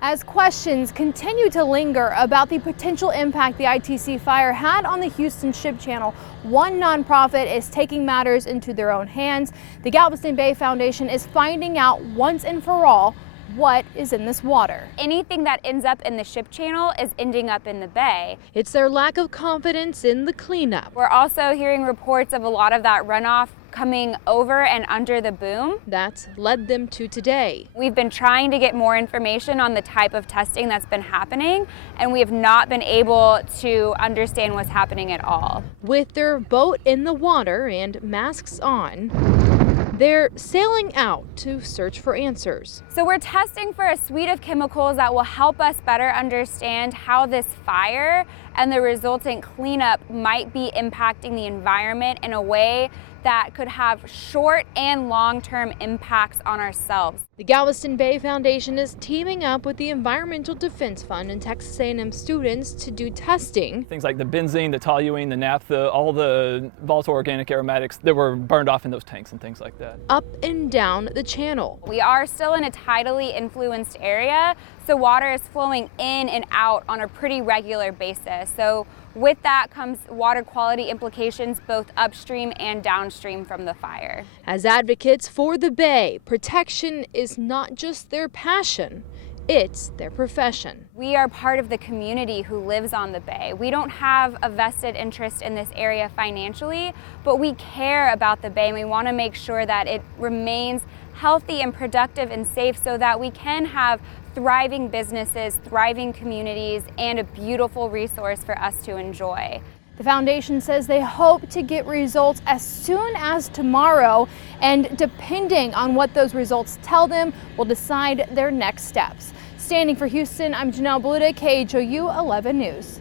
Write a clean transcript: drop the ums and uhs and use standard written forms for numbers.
As questions continue to linger about the potential impact the ITC fire had on the Houston Ship Channel, one nonprofit is taking matters into their own hands. The Galveston Bay Foundation is finding out once and for all what is in this water. Anything that ends up in the ship channel is ending up in the bay. It's their lack of confidence in the cleanup. We're also hearing reports of a lot of that runoff coming over and under the boom. That's led them to today. We've been trying to get more information on the type of testing that's been happening, and we have not been able to understand what's happening at all. With their boat in the water and masks on, they're sailing out to search for answers. So we're testing for a suite of chemicals that will help us better understand how this fire and the resultant cleanup might be impacting the environment in a way that could have short and long-term impacts on ourselves. The Galveston Bay Foundation is teaming up with the Environmental Defense Fund and Texas A&M students to do testing. Things like the benzene, the toluene, the naphtha, all the volatile organic aromatics that were burned off in those tanks and things like that. Up and down the channel. We are still in a tidally influenced area, so water is flowing in and out on a pretty regular basis. So with that comes water quality implications both upstream and downstream from the fire. As advocates for the Bay, protection is not just their passion, it's their profession. We are part of the community who lives on the Bay. We don't have a vested interest in this area financially, but we care about the Bay and we want to make sure that it remains healthy and productive and safe so that we can have thriving businesses, thriving communities, and a beautiful resource for us to enjoy. The foundation says they hope to get results as soon as tomorrow, and depending on what those results tell them, will decide their next steps. Standing for Houston, I'm Janelle Beluda, KHOU 11 News.